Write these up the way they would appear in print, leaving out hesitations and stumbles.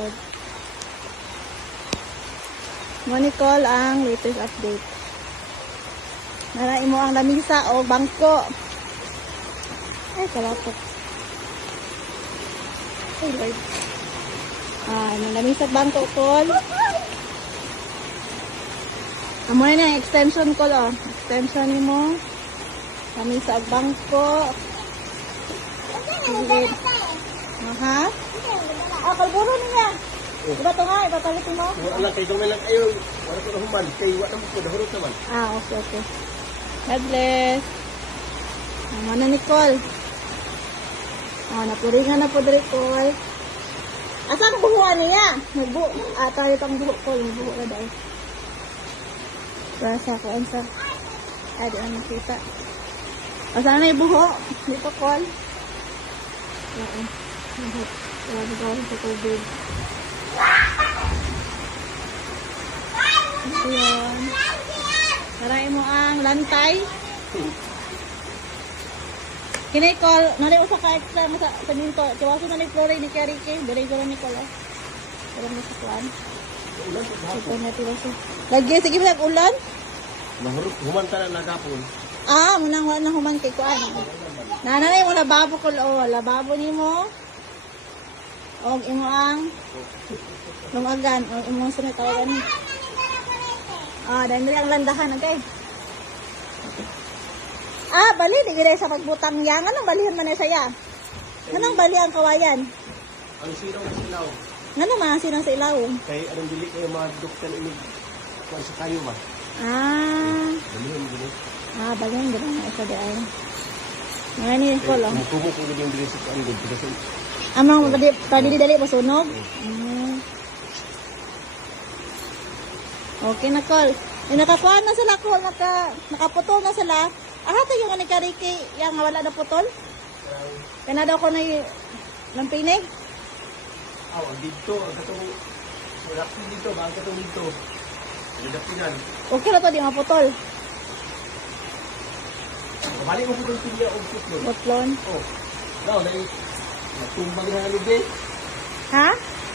pod. Mo ni call ang latest update. Naray mo ang lamisa o bangko. Ay, kalapot. Ay, Lord. Ang lamisa at bangko call. Amo na yung extension call, oh. Extension ni mo. Lamisa at bangko. Sige. Ha? Kalburo niya. Iba to nga, ipapalitin mo. Wala kay gamay lang ayo. Wala ko na human kay wa namo ko dahurot naman. Okay. God bless. Ano na Nicole? Napuringan na po diri Nicole. Asa ang buhuan niya? Tayo pang buho ko, buho na dahil. Rasa ko ansa. Di na makita. Asa na yung buho? Dito Cole. Oo. Buho. Wala na gawin sa tubig. Ito yun. Taray mo ang lantay. Kinay call, nari usa ka extra sa minto. Tiwaso na ni Flore ni Karike, dire ko ni Call. Pero mo sa kwan. Ulan po Ito hapon. na tiwaso. Lagi sige ba ulan? Mahurot human ta na nagapon. Munang wala na human kay kuan. Nanay mo lababo ko lababo nimo. Og imo ang lungagan, og imo sunod tawagan ni. Dahil ang landahan, okay? Bali, di gila sa pagbutang yan. Anong balihan man na saya? Anong bali ang kawayan? Ang sinaw sa ilaw. Anong mga sinang sa ilaw? Kay anong dili kayo mga doktor ini kuan sa kayo ba? Dalihan dili. Balihan gila na isa di ay. Mga ni Nicole, oh. Kumukumo ko din dili sa kuan gud kasi Amang tadi dali pa sunog? Okay na, Col. Nakakuha na sila, Col. Nakaputol na sila. Hata yung ni Kariki, yung wala na putol. Kaya na daw ko na yung pinig. dito ang katong wala ko dito, bang katong dito. Dapinan. Okay na to, di maputol. Balik mo putol siya og putlon. Putlon. Daw dai tumbang na lubi. Ha?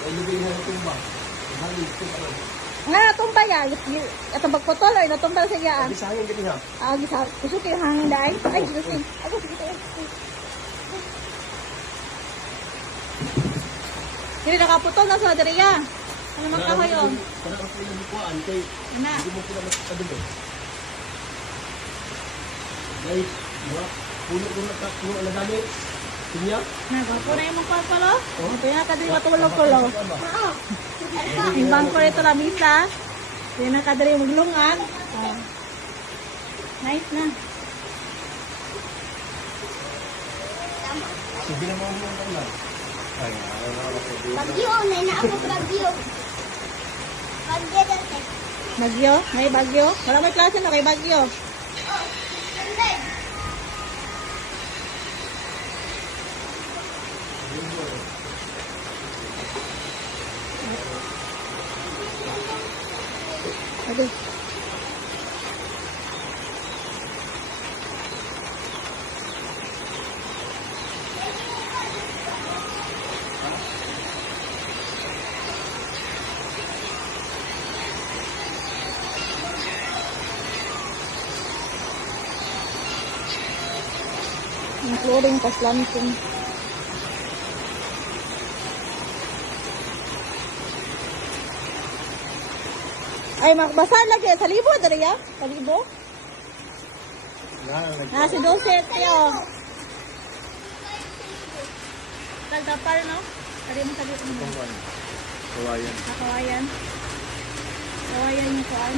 Ay lubi na tumbang. Balik ko pa. Nga natumbay ya. Ito magputol ay natumbay sa iya. Bisangin gani ha. Gusto ko yung hangin dahil. Ay, gusto ko. Ako, sige tayo. Hindi nakaputol na sa dariya. Ano man kahoy yun? Kada ako yung bukuan kay Ana. hindi mo sila makadulog. Dai, puno ko na puno na dali. Kunya? Nagapo na yung mga palo. Ito yung nakadali matulog ko lo. Yung bangko ito lamisa. Ito yung nakadali maglungan. Nice na. Sige na mo na. Ay, Bagyo, na inaabot bagyo. Bagyo dati. Bagyo? May bagyo? Wala may klase na kay bagyo. Sunday. Okay. Including paslanting. Ay, makbasa lagi. Sa libo, dari ya? Sa libo? Si Dulcet, yun. Tagdapal, no? Tari mo sabi ko mo. kawayan. Kawayan. Kawayan yung kuan.